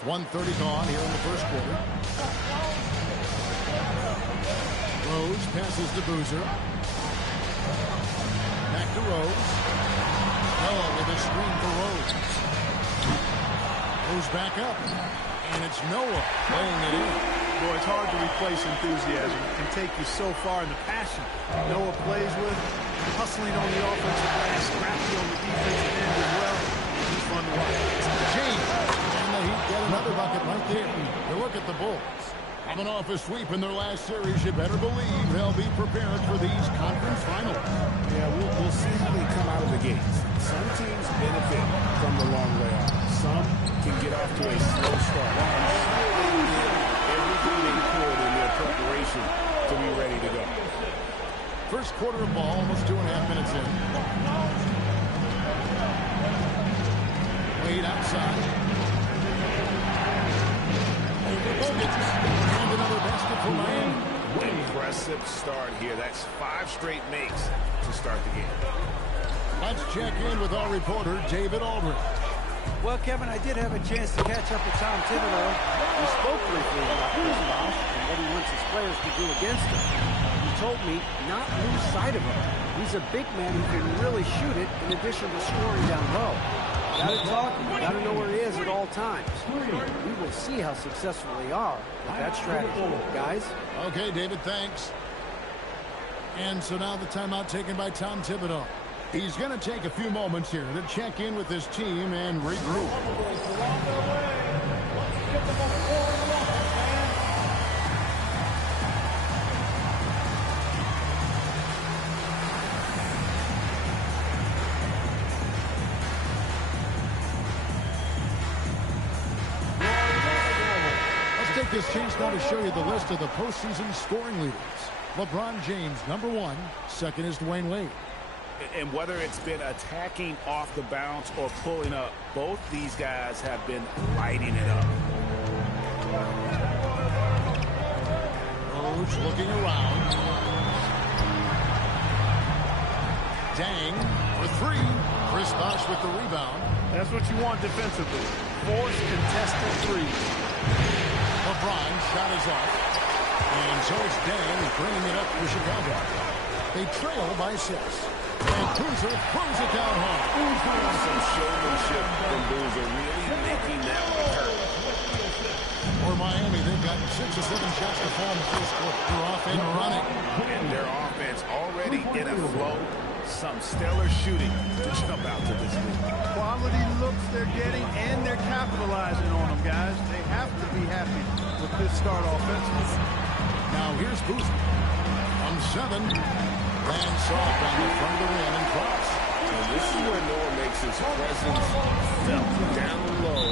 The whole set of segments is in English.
1:30 gone here in the first quarter. Rose passes to Boozer. Back to Rose. Noah with a screen for Rose. Goes back up. And it's Noah laying it in. Boy, it's hard to replace enthusiasm. It can take you so far in the passion Noah plays with. Hustling on the offensive glass, scrappy on the defensive end as well. He's fun to watch. James. And the Heat get another bucket right there. You look at the Bulls. Coming off a sweep in their last series, you better believe they'll be prepared for these conference finals. Yeah, we'll see how they come out of the gates. Some teams benefit from the long layoff. Some can get off to a slow start. I'm sure they did everything they could in their preparation to be ready to go. First quarter of ball, almost 2.5 minutes in. Wade outside. And another basket for Miami. Impressive start here. That's 5 straight makes to start the game. Let's check in with our reporter, David Aldridge. Well, Kevin, I did have a chance to catch up with Tom Thibodeau. We spoke briefly about Chris Bosh and what he wants his players to do against him. He told me not lose sight of him. He's a big man who can really shoot it in addition to scoring down low. Got to talk him. Got to know where he is at all times. We will see how successful they are with that strategy. Guys? Okay, David, thanks. And so now the timeout taken by Tom Thibodeau. He's going to take a few moments here to check in with his team and regroup. Let's take this chance now to show you the list of the postseason scoring leaders. LeBron James, number 1. Second is Dwayne Wade. And whether it's been attacking off the bounce or pulling up, both these guys have been lighting it up. Rose looking around. Dang for 3. Chris Bosh with the rebound. That's what you want defensively. Force contested threes. LeBron shot is off. And so it's Dang bringing it up for Chicago. They trail by 6. And Boozer throws it down hard. Some showmanship from Boozer, really making that one hurt. For Miami, they've got 6 or 7 shots to fall in the first quarter. They're off and running. And their offense already in a flow. Some stellar shooting to jump out to this league. Quality looks they're getting, and they're capitalizing on them, guys. They have to be happy with this start offensively. Now here's Boozer. From 7. Lands soft on the front of the rim and cross. And this is where Noah makes his presence felt down low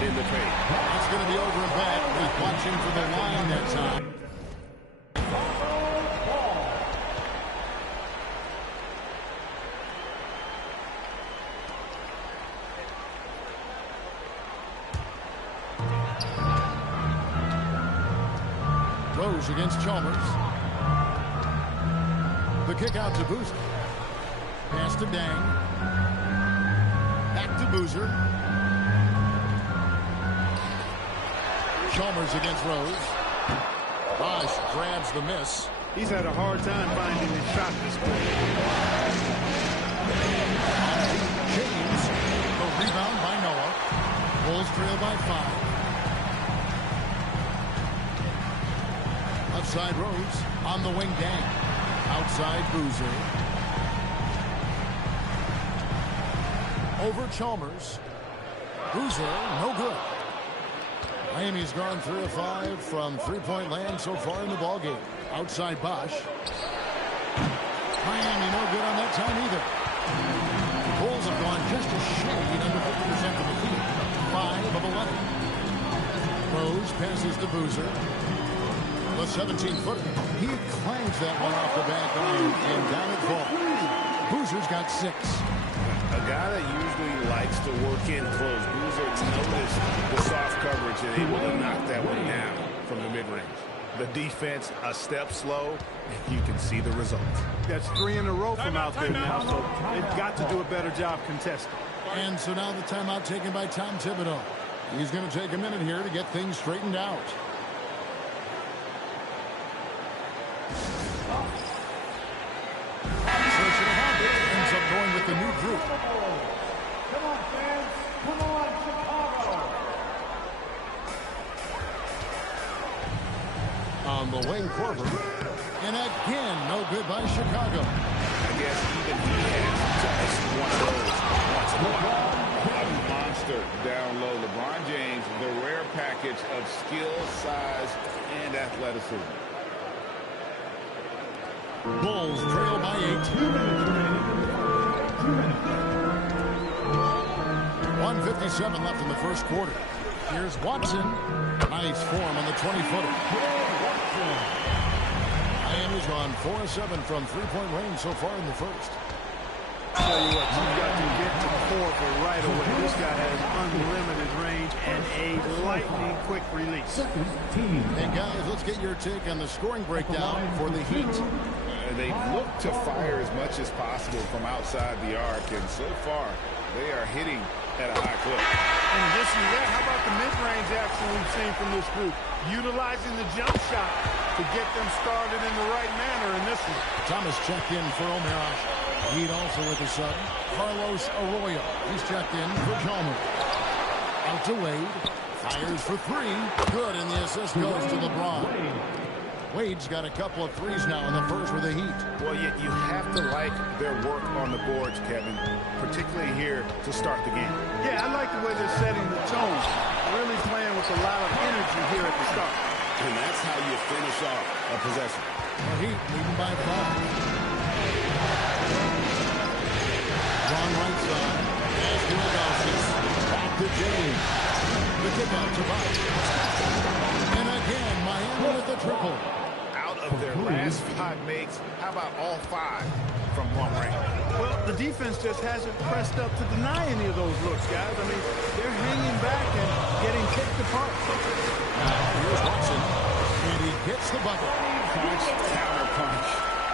in the paint. It's going to be over and back. He's watching for the line that time. Rose against Chalmers. The kick out to Boozer. Pass to Dang. Back to Boozer. Chalmers against Rose. Bosh grabs the miss. He's had a hard time finding his shot this quarter. James. The rebound by Noah. Bulls trail by 5. Outside Rose. On the wing, Dang. Outside Boozer. Over Chalmers. Boozer, no good. Miami's gone 3 of 5 from three-point land so far in the ballgame. Outside Bosh. Miami no good on that time either. The Bulls have gone just a shade under 50% from the field. 5 of 11. Rose passes to Boozer. The 17-footer. He clangs that one off the back iron and down it falls. Boozer's got 6. A guy that usually likes to work in close. Boozer noticed the soft coverage and able to knock that one down from the mid-range. The defense a step slow, and you can see the results. That's 3 in a row from out there now, so they've got to do a better job contesting. And so now the timeout taken by Tom Thibodeau. He's going to take a minute here to get things straightened out. Ends up going with the new group. Come on, fans. Come on, Chicago. On the wing, Corver. And again, no good by Chicago. I guess even he has just one of those once in a while. A monster down low. LeBron James, the rare package of skill, size, and athleticism. Bulls trail by 8. 1:57 left in the first quarter. Here's Watson. Nice form on the 20-footer. Miami's gone 4 of 7 from three-point range so far in the first. Tell you what, you've got to get to Corver right away. This guy has unlimited range and a lightning-quick release. And guys, let's get your take on the scoring breakdown for the Heat. They look to fire as much as possible from outside the arc, and so far, they are hitting at a high clip. In addition to that, how about the mid-range action we've seen from this group? Utilizing the jump shot to get them started in the right manner in this one. Thomas checked in for Omerosh. Heat also with the sub. Carlos Arroyo. He's checked in for Chalmers. Out to Wade. Fires for three. Good, and the assist goes to LeBron. Wade's got a couple of threes now in the first for the Heat. Well, you have to like their work on the boards, Kevin, particularly here to start the game. Yeah, I like the way they're setting the tone. Really playing with a lot of energy here at the start. And that's how you finish off a possession. The Heat leading by 5. Wrong right side. Pass to Adelsis. Back to James. The kick out to Bosch. And again, Miami with the triple. Out of their last 5 makes, how about all 5 from long range? Well, the defense just hasn't pressed up to deny any of those looks, guys. I mean, they're hanging back and getting kicked apart. Here's Watson. And he hits the bucket. Punch, counter punch.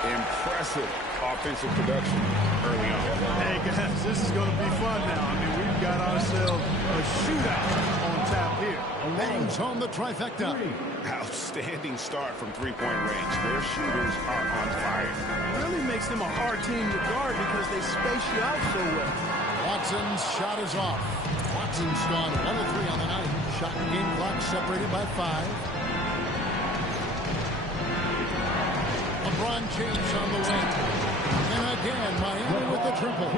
Impressive offensive production early on. Hey, guys, this is going to be fun now. I mean, we've got ourselves a shootout on tap here. Bangs home the trifecta. Outstanding start from three-point range. Their shooters are on fire. It really makes them a hard team to guard because they space you out so well. Watson's shot is off. Watson's gone 1 of 3 on the night. Shot and game clock separated by 5. LeBron James on the wing. And again, Miami with the triple.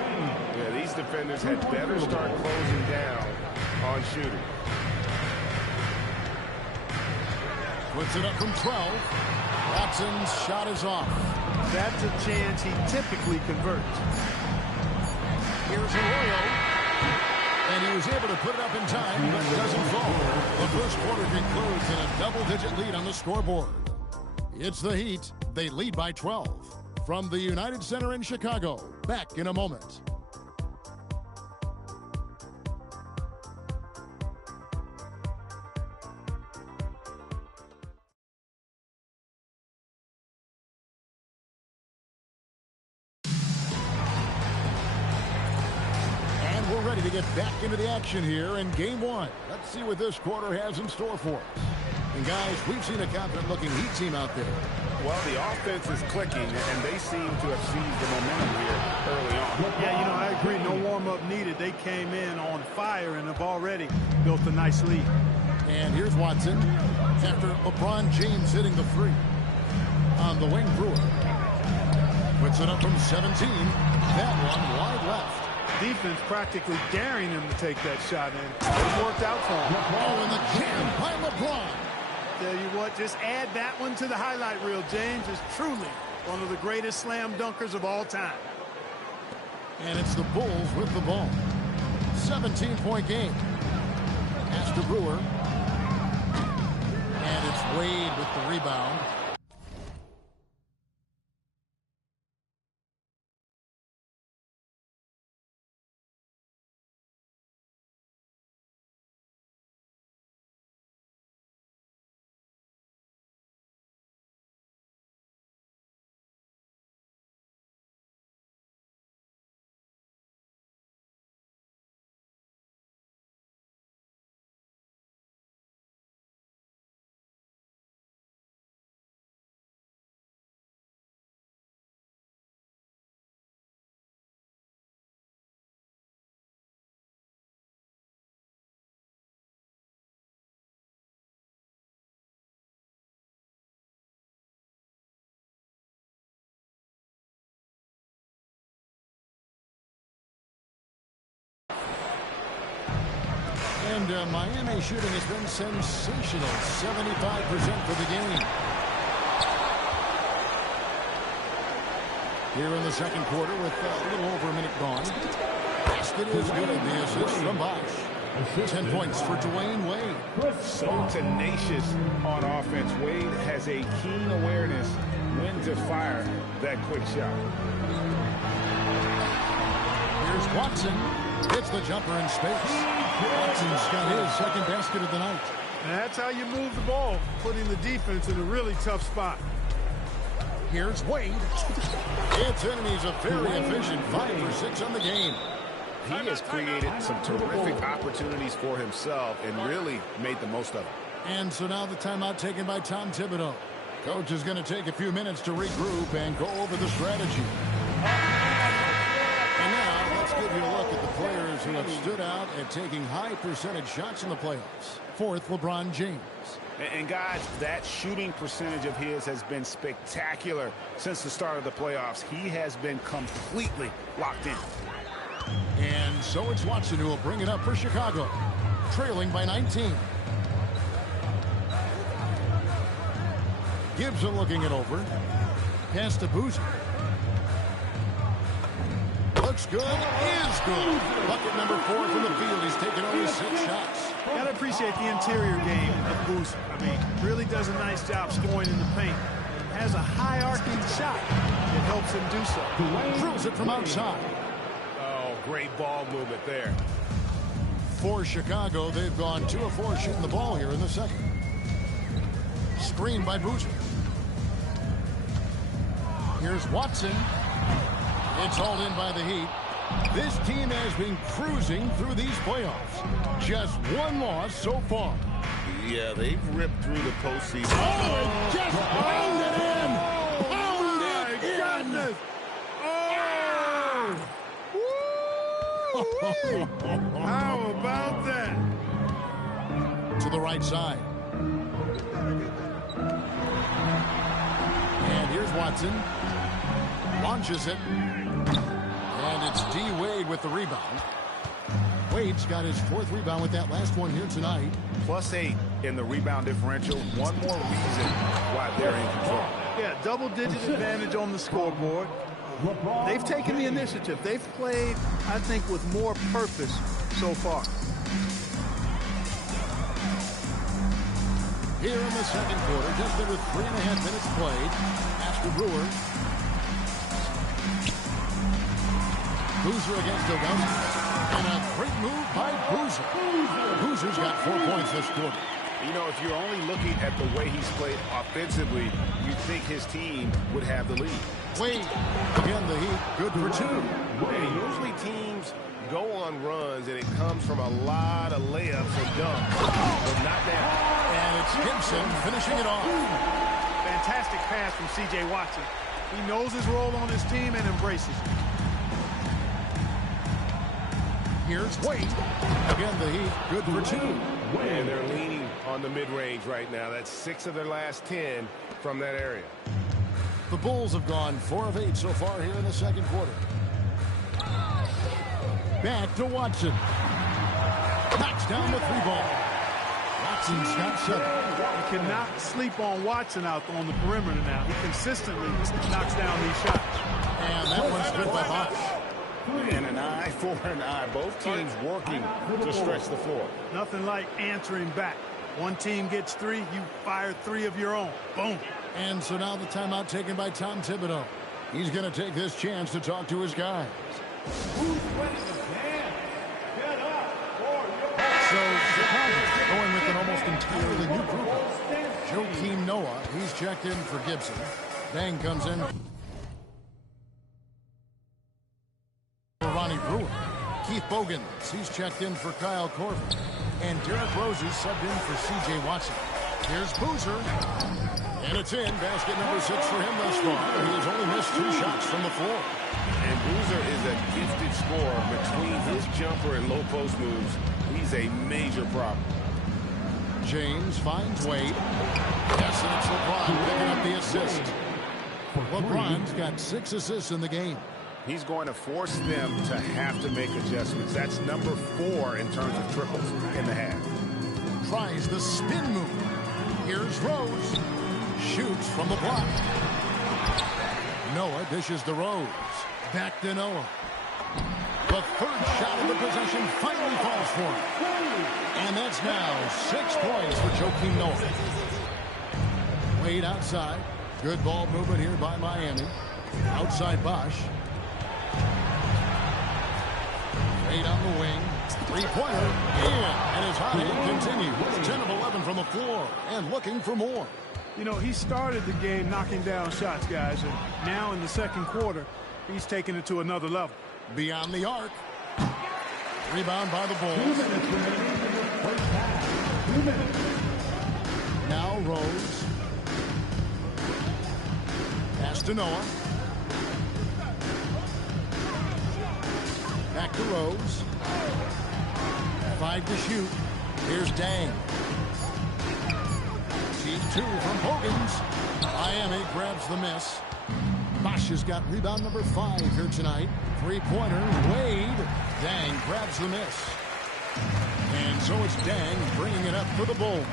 Yeah, these defenders had better start closing down on shooting. Puts it up from 12. Watson's shot is off. That's a chance he typically converts. Here's Arroyo. And he was able to put it up in time, but doesn't fall. The first quarter concludes in a double-digit lead on the scoreboard. It's the Heat. They lead by 12. From the United Center in Chicago. Back in a moment. And we're ready to get back into the action here in Game 1. Let's see what this quarter has in store for us. And guys, we've seen a confident-looking Heat team out there. Well, the offense is clicking, and they seem to have seized the momentum here early on. Yeah, you know, I agree. No warm-up needed. They came in on fire and have already built a nice lead. And here's Watson after LeBron James hitting the three. On the wing, Brewer. Puts it up from 17. That one wide left. Defense practically daring him to take that shot in. It worked out for him. Oh, and the jam by LeBron. Tell you what, just add that one to the highlight reel. James is truly one of the greatest slam dunkers of all time. And it's the Bulls with the ball. 17-point game. Pass to Brewer. And it's Wade with the rebound. And Miami shooting has been sensational. 75% for the game. Here in the second quarter with a little over a minute gone. Basket is good. The assist from Bosch. 10 points for Dwayne Wade. So tenacious on offense. Wade has a keen awareness when to fire that quick shot. Here's Watson. Hits the jumper in space. Watson's got his second basket of the night. And that's how you move the ball, putting the defense in a really tough spot. Here's Wade. It's in, and he's a very efficient 5 for 6 on the game. He has created some terrific opportunities for himself and really made the most of it. And so now the timeout taken by Tom Thibodeau. Coach is going to take a few minutes to regroup and go over the strategy. And now let's give you a look at the players who have stood out at taking high percentage shots in the playoffs. Fourth, LeBron James. And guys, that shooting percentage of his has been spectacular since the start of the playoffs. He has been completely locked in. And so it's Watson who will bring it up for Chicago, trailing by 19. Gibson looking it over. Pass to Boozer. Looks good. Is good. Bucket number 4 from the field. He's taken only 6 shots. Got to appreciate the interior game of Boozer. I mean, really does a nice job scoring in the paint. Has a high-arcing shot that helps him do so. Drills it from outside. Oh, great ball movement there. For Chicago, they've gone 2 of 4 shooting the ball here in the second. Screen by Boozer. Here's Watson. It's hauled in by the Heat. This team has been cruising through these playoffs. Just 1 loss so far. Yeah, they've ripped through the postseason. Oh, just pound it in! Pound it Goodness! Oh! How about that? To the right side. And here's Watson. Launches it. And it's D. Wade with the rebound. Wade's got his 4th rebound with that last one here tonight. +8 in the rebound differential. One more reason why they're in control. Yeah, double-digit advantage on the scoreboard. They've taken the initiative. They've played, I think, with more purpose so far. Here in the second quarter, just under 3.5 minutes played. After Brewer. Boozer against Ogumsky. And a great move by Boozer. Boozer's got 4 points this quarter. You know, if you're only looking at the way he's played offensively, you'd think his team would have the lead. Wade, again the Heat, good for 2. And usually teams go on runs, and it comes from a lot of layups and dunks, but not now. And it's Gibson finishing it off. Fantastic pass from C.J. Watson. He knows his role on his team and embraces it. Here's Wade. Again, the Heat, good for 2. And they're leaning on the mid-range right now. That's 6 of their last 10 from that area. The Bulls have gone 4 of 8 so far here in the second quarter. Back to Watson. Knocks down the 3-ball. Watson's got 7. You cannot sleep on Watson out on the perimeter now. He consistently knocks down these shots. And that one's good by Bosch. And an eye for an eye. Both teams working to stretch the floor. Nothing like answering back. One team gets 3, you fire 3 of your own. Boom. And so now the timeout taken by Tom Thibodeau. He's going to take this chance to talk to his guys. Who's winning the game? Get up for your... So Chicago going with an almost entirely new group. Joakim Noah, he's checked in for Gibson. Bang comes in for Ronnie Brewer. Keith Bogans, he's checked in for Kyle Korver. And Derrick Rose is subbed in for C.J. Watson. Here's Boozer. And it's in. Basket number 6 for him thus far. He has only missed 2 shots from the floor. And Boozer is a gifted scorer. Between his jumper and low post moves, he's a major problem. James finds Wade. Yes, and it's LeBron picking up the assist. LeBron's got 6 assists in the game. He's going to force them to have to make adjustments. That's number 4 in terms of triples in the half. Tries the spin move. Here's Rose. Shoots from the block. Noah dishes to Rose. Back to Noah. The third shot of the possession finally falls for him. And that's now 6 points for Joakim Noah. Wade outside. Good ball movement here by Miami. Outside Bosch. Wade on the wing. Three-pointer. In. And his hot hand continues. 10 of 11 from the floor. And looking for more. You know, he started the game knocking down shots, guys. And now in the second quarter, he's taking it to another level. Beyond the arc. Rebound by the Bulls. 2 minutes remaining. Quick pass. 2 minutes. Now Rose. Pass to Noah. Back to Rose. 5 to shoot. Here's Dang. T2 from Bogans. Miami grabs the miss. Bosch has got rebound number 5 here tonight. Three-pointer. Wade. Dang grabs the miss. And so it's Dang bringing it up for the Bulls.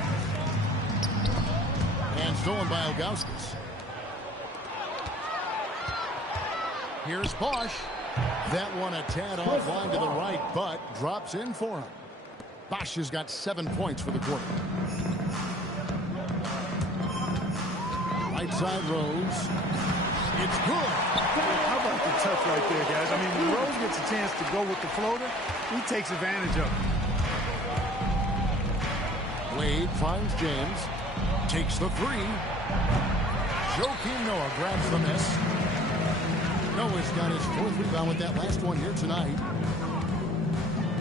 And stolen by Ilgauskas. Here's Bosch. That one a tad offline to the right, but drops in for him. Bosch has got 7 points for the quarter. Right side Rose. It's good. How about the touch right there, guys? I mean, when Rose gets a chance to go with the floater, he takes advantage of it. Wade finds James. Takes the three. Joakim Noah grabs the miss. Noah's got his 4th rebound with that last one here tonight.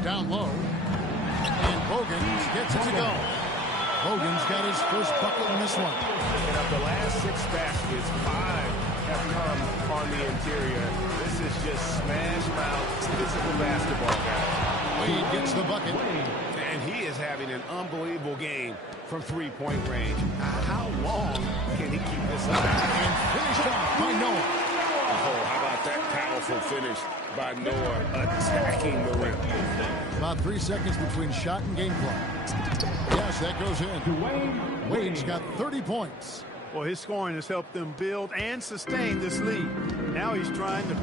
Down low. And Bogans gets it to go. Bogans got his first bucket in this one. And of the last 6 baskets, 5 have come on the interior. This is just smash mouth physical basketball, guys. Wade gets the bucket. And he is having an unbelievable game from 3-point range. How long can he keep this up? And finished off by Noah. Oh, how about that powerful finish by Noah attacking the rim? About 3 seconds between shot and game clock. Yes, that goes in. Wade's got 30 points. Well, his scoring has helped them build and sustain this lead. Now he's trying to...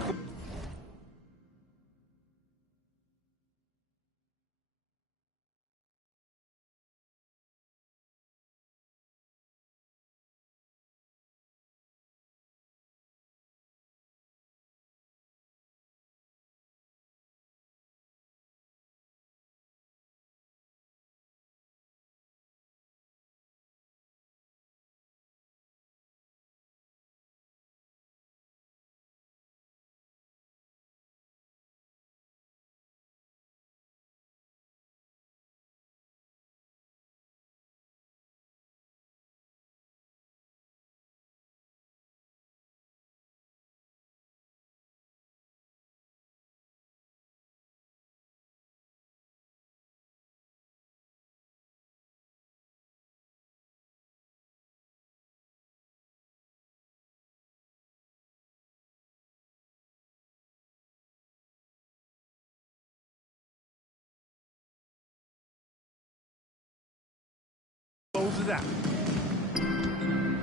close it out.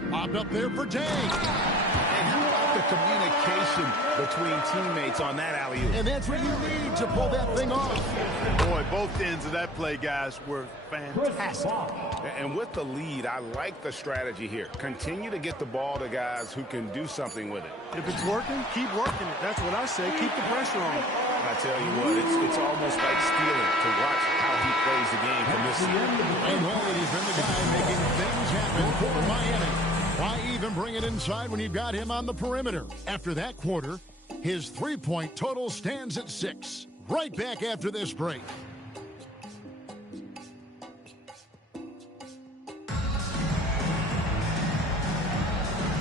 Bobbed up there for Dang. And how about the communication between teammates on that alley-oop? And that's what you need to pull that thing off. Boy, both ends of that play, guys, were fantastic. And with the lead, I like the strategy here. Continue to get the ball to guys who can do something with it. If it's working, keep working it. That's what I say. Keep the pressure on. I tell you what, it's almost like stealing to watch how he plays the game from this season. And Wade has been the guy making things happen for Miami. Why even bring it inside when you've got him on the perimeter? After that quarter, his 3-point total stands at 6. Right back after this break.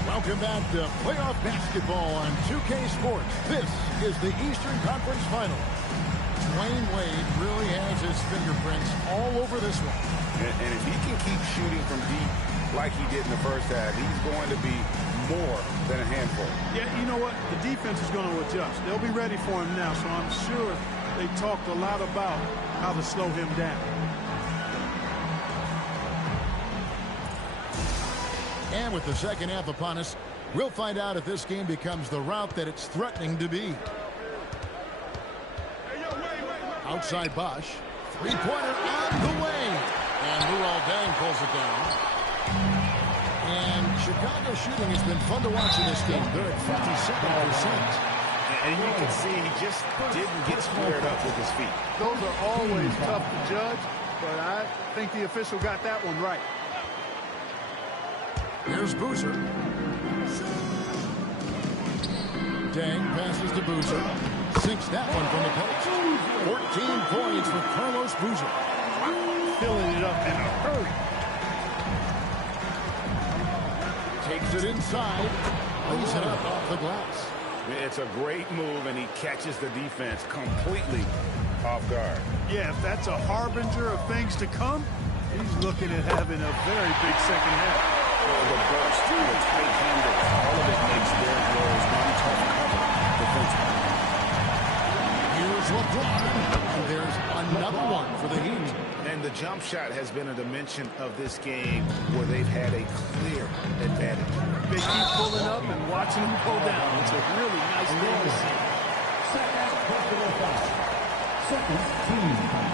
Welcome back to playoff basketball on 2K Sports. This is the Eastern Conference Final. Dwayne Wade really has his fingerprints all over this one. And if he can keep shooting from deep like he did in the first half, he's going to be more than a handful. Yeah, you know what? The defense is going to adjust. They'll be ready for him now, so I'm sure they talked a lot about how to slow him down. And with the second half upon us, we'll find out if this game becomes the route that it's threatening to be. Outside Bosch. Three-pointer on the way. And Luol Deng pulls it down. And Chicago's shooting has been fun to watch in this game. They're at 57%. And you can see he just didn't get squared up with his feet. Those are always tough to judge, but I think the official got that one right. Here's Boozer. Deng passes to Boozer. Sinks that one from the post. 14 points for Carlos Boozer. Filling it up in a hurry. Takes it inside. Lays it up off the glass. It's a great move, and he catches the defense completely off guard. Yeah, if that's a harbinger of things to come, he's looking at having a very big second half. The burst, the tight handles, all of it makes Derrick Rose one tough cover defensively. Here's LeBron, and there's another one for the Heat. And the jump shot has been a dimension of this game where they've had a clear advantage. They keep pulling up and watching them go down. It's a really nice thing to see. Second personal foul. Second team foul.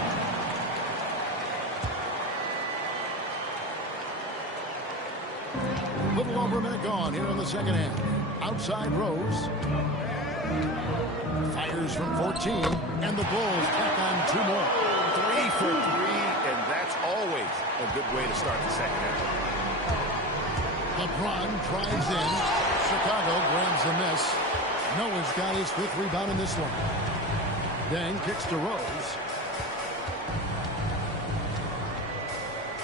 A little over a minute gone here in the second half. Outside Rose. Fires from 14, and the Bulls tack on 2 more. 3 for 3, and that's always a good way to start the second half. LeBron drives in. Chicago grabs the miss. Noah's got his 5th rebound in this one. Deng kicks to Rose.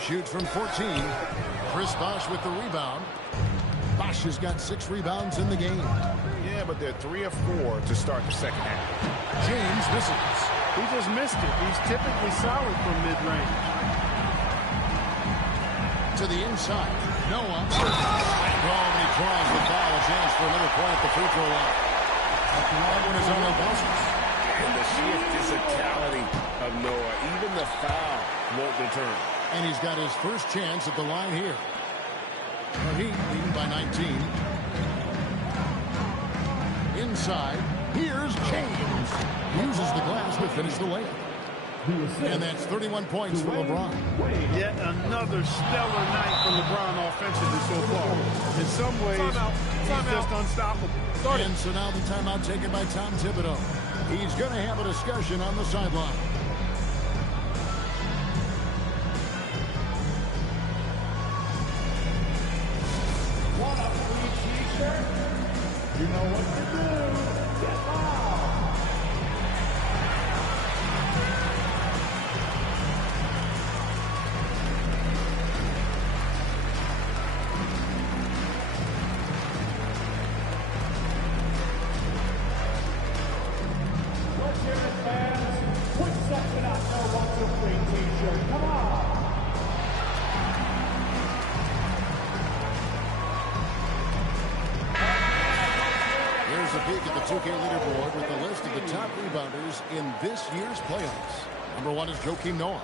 Shoots from 14. Chris Bosh with the rebound. Bosh has got 6 rebounds in the game. Yeah, but they're 3 of 4 to start the second half. James misses. He just missed it. He's typically solid from mid-range. To the inside. Noah. And he tries to foul. A chance for another point at the free throw line. That one is on the bounces. And the sheer physicality of Noah, even the foul won't deter him. And he's got his first chance at the line here. The Heat leading by 19. Inside. Here's James. Uses the glass to finish the layup. And that's 31 points for LeBron. Yet another stellar night for LeBron offensively so far. In some ways, he's just unstoppable. And so now the timeout taken by Tom Thibodeau. He's going to have a discussion on the sideline. Want a free t-shirt? You know what to do. Get loud. Let's hear it, fans. Quick section out there wants a free t-shirt. Come on. Here's a peek at the 2K leaderboard with the list of the top rebounders in this year's playoffs. Number 1 is Joakim Noah.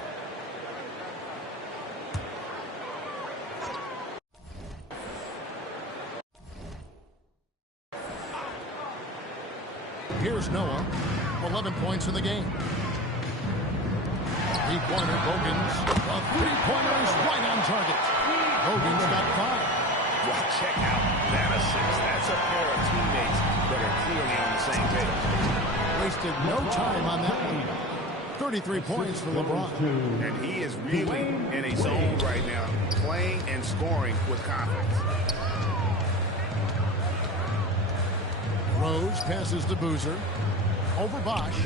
Here's Noah. 11 points in the game. Three-pointer, Bogans. A three-pointer is right on target. Bogans got 5. Well, check out that assist. That's a pair of teammates that are clearly on the same page. Wasted no time on that one. 33 points for LeBron. And he is really in a zone right now, playing and scoring with confidence. Rose passes to Boozer. Over Bosh.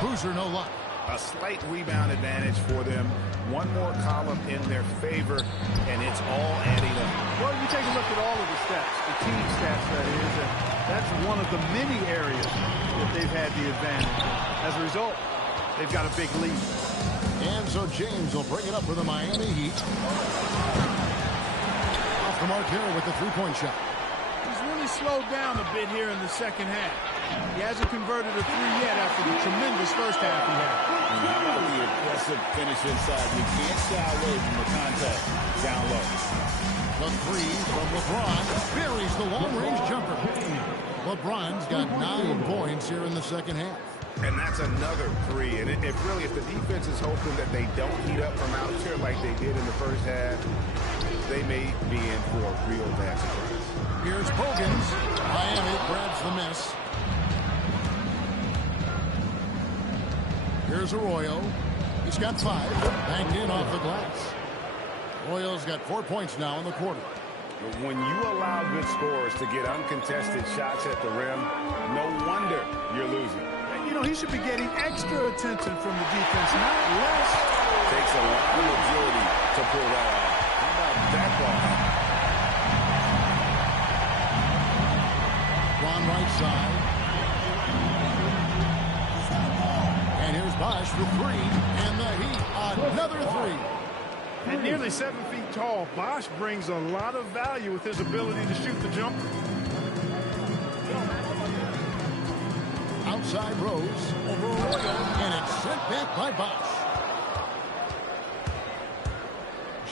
Boozer no luck. A slight rebound advantage for them. One more column in their favor, and it's all adding up. Well, you take a look at all of the stats, the team stats, that is, and that's one of the many areas that they've had the advantage. As a result, they've got a big lead. And so James will bring it up for the Miami Heat. A the mark here with the three-point shot. He's really slowed down a bit here in the second half. He hasn't converted a three yet after the tremendous first half he had. And how about the aggressive finish inside? You can't shy away from the contact down low. The three from LeBron buries the long-range jumper. LeBron's got 9 points here in the second half. And that's another three. And if the defense is hoping that they don't heat up from out here like they did in the first half, they may be in for a real bad surprise. Here's Pogans. Miami grabs the miss. Here's Arroyo. He's got 5. Banked in off the glass. Arroyo's got 4 points now in the quarter. But when you allow good scorers to get uncontested shots at the rim, no wonder you're losing. You know, he should be getting extra attention from the defense, not less. Takes a lot of agility to pull that off. How about that ball? One right side. And here's Bosch with 3. And the Heat, another 3. At nearly 7 feet tall, Bosch brings a lot of value with his ability to shoot the jumper. Outside Rose over Arroyo, and it's sent back by Bosch.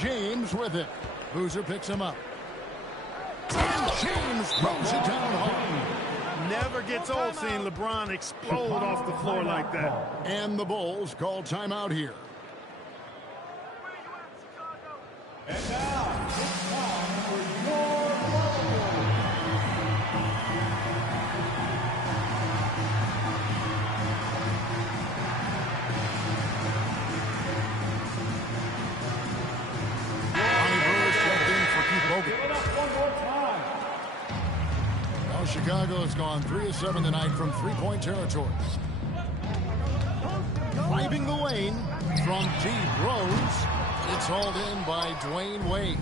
James with it. Boozer picks him up. And James throws it down hard. Never gets old seeing LeBron explode off the floor like that. And the Bulls call timeout here. And now, it's time for your Well, Chicago has gone 3 of 7 tonight from three-point territory. Driving the lane from deep. Rose. It's hauled in by Dwayne Wade.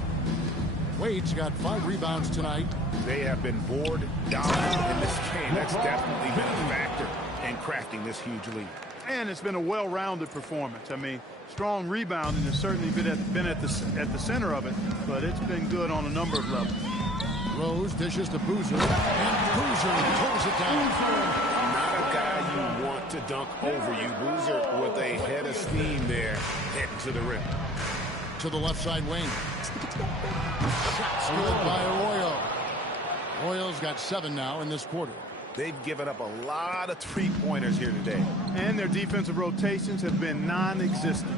Wade's got 5 rebounds tonight. They have been board dominant in this game. That's definitely been a factor in crafting this huge lead. And it's been a well-rounded performance. I mean, strong rebounding has certainly been at the center of it, but it's been good on a number of levels. Rose dishes to Boozer, and Boozer pulls it down. Not a guy you want to dunk over you. Boozer with a head of steam there, heading to the rim. To the left side wing. Shots good by Arroyo. Arroyo's got 7 now in this quarter. They've given up a lot of three-pointers here today. And their defensive rotations have been non-existent.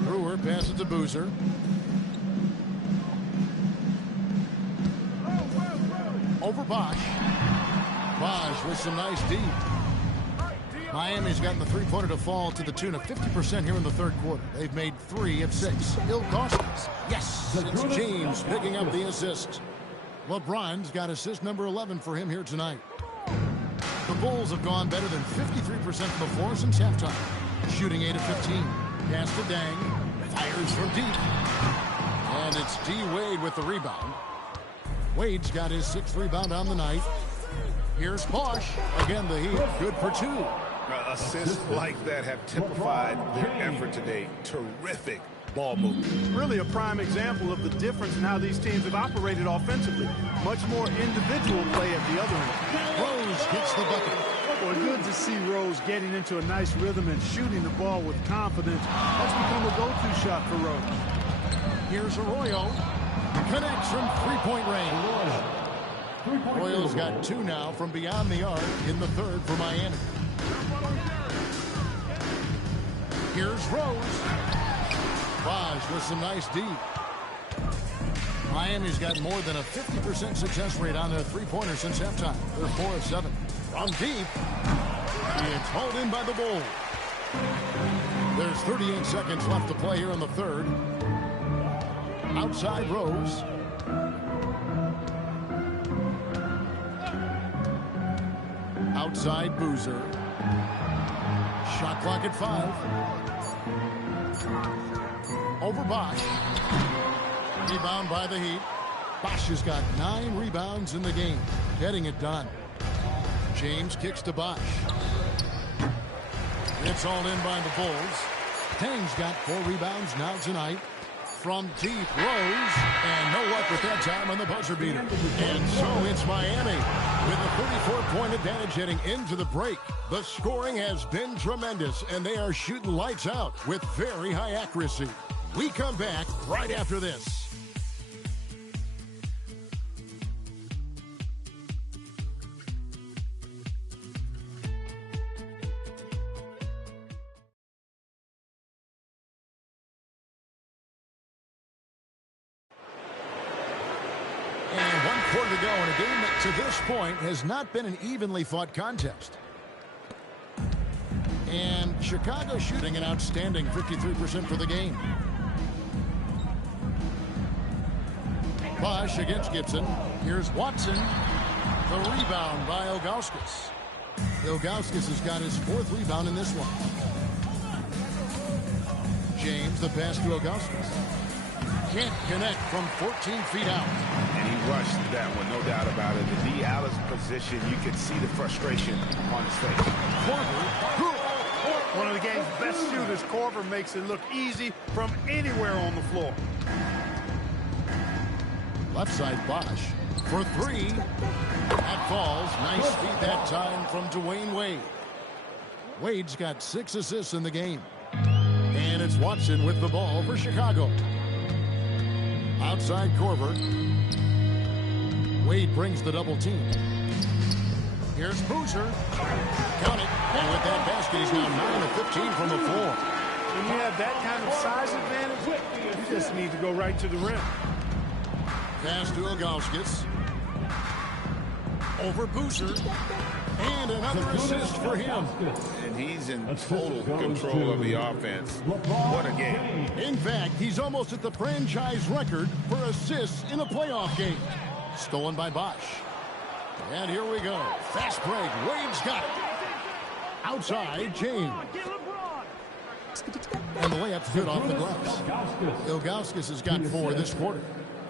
Brewer passes to Boozer. Over Bosch. Bosch with some nice D. Miami's gotten the three-pointer to fall to the tune of 50% here in the third quarter. They've made 3 of 6. Ilgauskas. Yes, it's James picking up the assist. LeBron's got assist number 11 for him here tonight. The Bulls have gone better than 53% from the floor since halftime. Shooting 8 of 15. Pass to Dang. Fires from deep. And it's D. Wade with the rebound. Wade's got his 6th rebound on the night. Here's Bosch. Again, the Heat good for 2. Assists like that have typified their effort today. Terrific ball movement. Really a prime example of the difference in how these teams have operated offensively. Much more individual play at the other end. Rose hits the bucket. Well, good to see Rose getting into a nice rhythm and shooting the ball with confidence. That's become a go-to shot for Rose. Here's Arroyo. Connects from three-point range. Arroyo's got 2 now from beyond the arc in the third for Miami. Here's Rose. Bosch with some nice D. Miami's got more than a 50% success rate on their three-pointer since halftime. They're 4 of 7. From deep, it's hauled in by the Bulls. There's 38 seconds left to play here in the third. Outside Rose. Outside Boozer. Shot clock at 5. Over Bosch. Rebound by the Heat. Bosch has got 9 rebounds in the game. Getting it done. James kicks to Bosch. It's all in by the Bulls. Tang's got 4 rebounds now tonight. from deep, Rose, and no luck with that time on the buzzer beater. And so it's Miami with a 34-point advantage heading into the break. The scoring has been tremendous, and they are shooting lights out with very high accuracy. We come back right after this. And 1 quarter to go in a game that to this point has not been an evenly fought contest. And Chicago shooting an outstanding 53% for the game. Bosch against Gibson. Here's Watson. The rebound by Ilgauskas. Ilgauskas has got his 4th rebound in this one. James, the pass to Ilgauskas. Can't connect from 14 feet out. And he rushed that one, no doubt about it. The D out of position, you can see the frustration on his face. Korver. One of the game's best shooters, Korver makes it look easy from anywhere on the floor. Left side Bosch for 3. That falls. Nice feed that time from Dwayne Wade. Wade's got 6 assists in the game. And it's Watson with the ball for Chicago. Outside Korver. Wade brings the double team. Here's Boozer. Count it. And with that basket, he's now 9 of 15 from the floor. When you have that kind of size advantage, you just need to go right to the rim. Pass to Ilgauskas. Over Boozer. And another assist for him. And he's in total control of the offense. What a game. In fact, he's almost at the franchise record for assists in a playoff game. Stolen by Bosch. And here we go. Fast break. Wade's got it. Outside, James. And the layup's good off the glass. Ilgauskas has got 4 this quarter.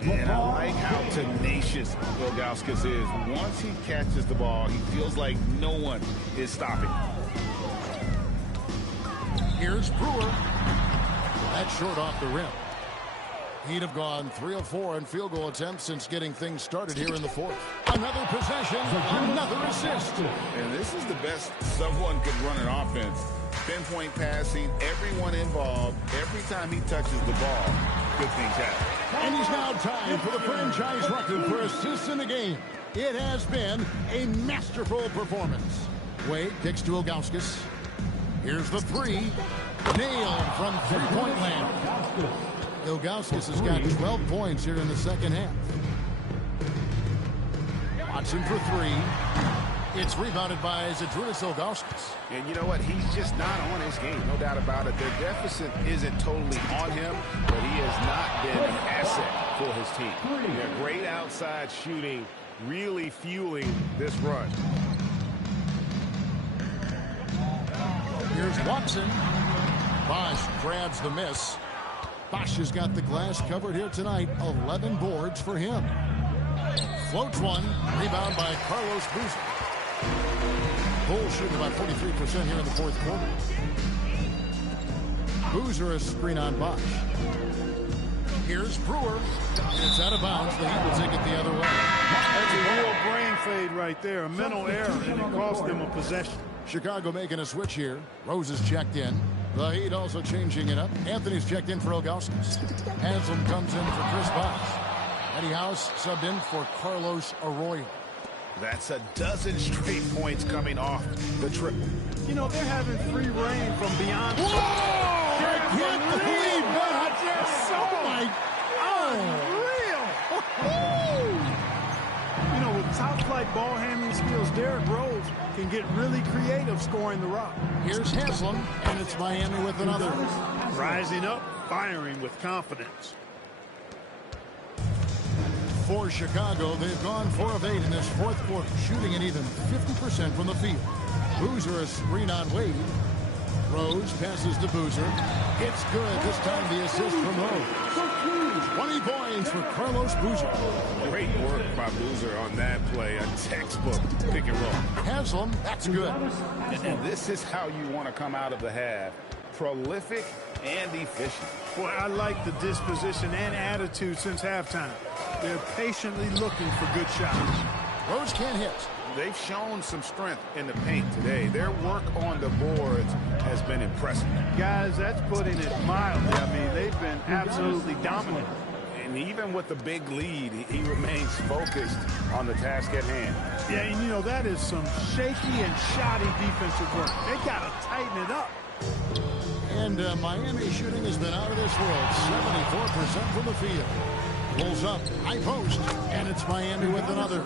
And I like how tenacious Ilgauskas is. Once he catches the ball, he feels like no one is stopping. Here's Brewer. That's short off the rim. He'd have gone 3 of 4 in field goal attempts since getting things started here in the 4th. Another possession, another assist. And this is the best someone could run an offense. Pinpoint passing, everyone involved. Every time he touches the ball, good things happen. And he's now tied for the franchise record for assists in a game. It has been a masterful performance. Wade kicks to Ilgauskas. Here's the 3. Nailed from three-point land. Ilgauskas has got 12 points here in the second half. Watson for 3. It's rebounded by Zydrunas Ilgauskas. And you know what? He's just not on his game. No doubt about it. Their deficit isn't totally on him, but he has not been an asset for his team. They're great outside shooting, really fueling this run. Here's Watson. Bosch grabs the miss. Bosch has got the glass covered here tonight. 11 boards for him. Floats one. Rebound by Carlos Boozer. Bulls shooting about 43% here in the 4th quarter. Boozer a screen on Bosch. Here's Brewer. It's out of bounds. The Heat will take it the other way. That's a real brain fade right there. A mental error, and it cost them a possession. Chicago making a switch here. Rose is checked in. The Heat also changing it up. Anthony's checked in for Ilgauskas. Haslam comes in for Chris Bosh. Eddie House subbed in for Carlos Arroyo. That's a dozen straight points coming off the triple. You know, they're having free reign from beyond. Whoa! I can't believe that! Oh, my God! Unreal! You know, with top-flight ball handling skills, Derrick Rose can get really creative scoring the rock. Here's Haslam, and it's Miami with another. Rising up, firing with confidence. For Chicago, they've gone 4 of 8 in this 4th quarter, shooting an even 50% from the field. Boozer a screen on Wade. Rose passes to Boozer. It's good. This time the assist from Rose. 20 points for Carlos Boozer. Great work by Boozer on that play. A textbook pick and roll. Haslam, that's good. And this is how you want to come out of the half. Prolific, and efficient. Boy, I like the disposition and attitude since halftime. They're patiently looking for good shots. Rose can't hit. They've shown some strength in the paint today. Their work on the boards has been impressive. Guys, that's putting it mildly. I mean, they've been absolutely dominant. And even with the big lead, he remains focused on the task at hand. Yeah, and you know, that is some shaky and shoddy defensive work. They got to tighten it up. And Miami shooting has been out of this world. 74% from the field. Pulls up, high post, and it's Miami with another.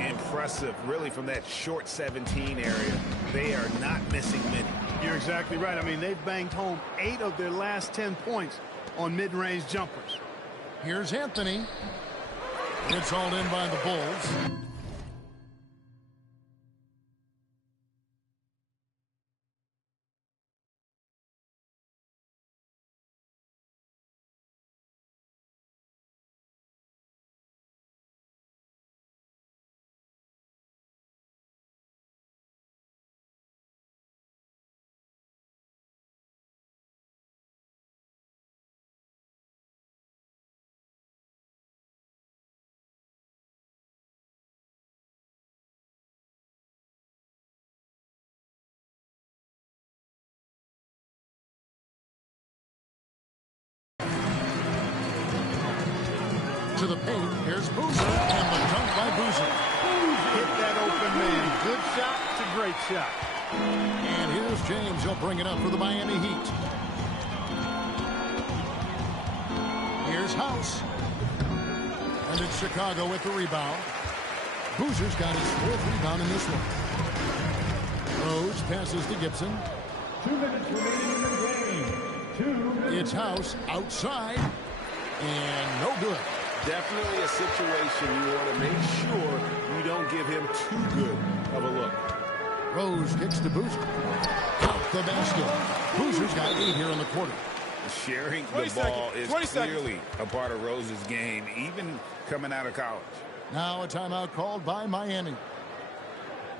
Impressive, really, from that short 17 area. They are not missing many. You're exactly right. I mean, they've banged home 8 of their last 10 points on mid-range jumpers. Here's Anthony. It's hauled in by the Bulls. To the paint, here's Boozer, and the dunk by Boozer. Hit that open man. Good shot to great shot. And here's James. He'll bring it up for the Miami Heat. Here's House. And it's Chicago with the rebound. Boozer's got his 4th rebound in this one. Rose passes to Gibson. 2 minutes remaining in the game. It's House outside. And no good. Definitely a situation you want to make sure you don't give him too good of a look. Rose kicks to Boozer. Out the basket. Boozer's got 8 here in the quarter. Sharing the ball is clearly a part of Rose's game, even coming out of college. Now a timeout called by Miami.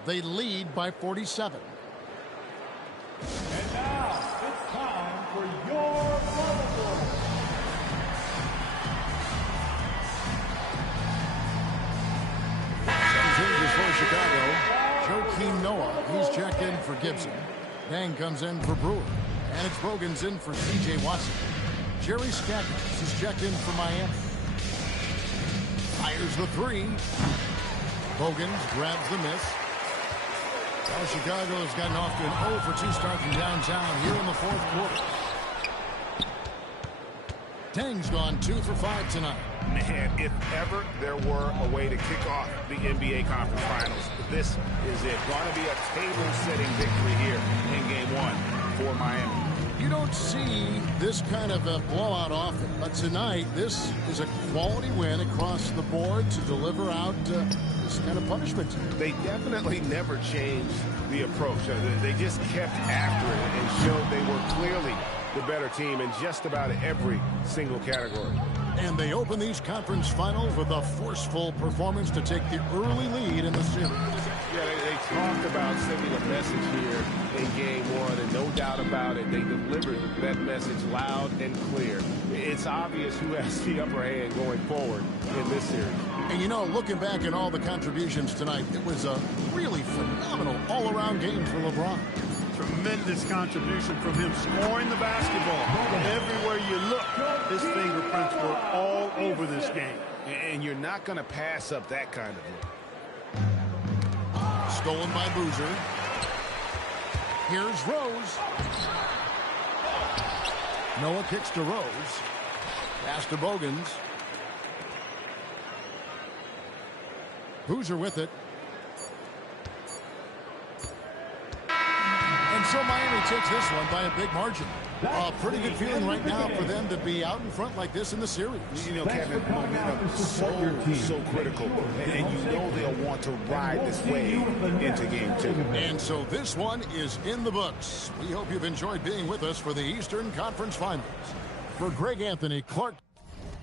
They lead by 47. And now it's time for your Bible. Changes for Chicago. Joakim Noah, he's checked in for Gibson. Dang comes in for Brewer. And it's Bogan's in for C.J. Watson. Jerry Skaggs is checked in for Miami. Fires the 3. Bogans grabs the miss. Well, Chicago has gotten off to an 0 for 2 start from downtown here in the 4th quarter. Tang's gone 2 for 5 tonight. Man, if ever there were a way to kick off the NBA Conference Finals, this is it. Going to be a table-setting victory here in Game 1 for Miami. You don't see this kind of a blowout often, but tonight this is a quality win across the board to deliver out this kind of punishment. They definitely never changed the approach. They just kept after it and showed they were clearly the better team in just about every single category. And they open these conference finals with a forceful performance to take the early lead in the series. Yeah, they talked about sending a message here in Game 1, and no doubt about it, they delivered that message loud and clear. It's obvious who has the upper hand going forward in this series. And you know, looking back at all the contributions tonight, it was a really phenomenal all-around game for LeBron. Tremendous contribution from him scoring the basketball. Everywhere you look, his fingerprints were all over this game. And you're not going to pass up that kind of look. Stolen by Boozer. Here's Rose. Noah kicks to Rose. Pass to Bogans. Boozer with it. And so Miami takes this one by a big margin. A pretty good feeling right now for them to be out in front like this in the series. You know, Kevin, momentum is so critical. And you know they'll want to ride this wave into Game 2. And so this one is in the books. We hope you've enjoyed being with us for the Eastern Conference Finals. For Greg Anthony, Clark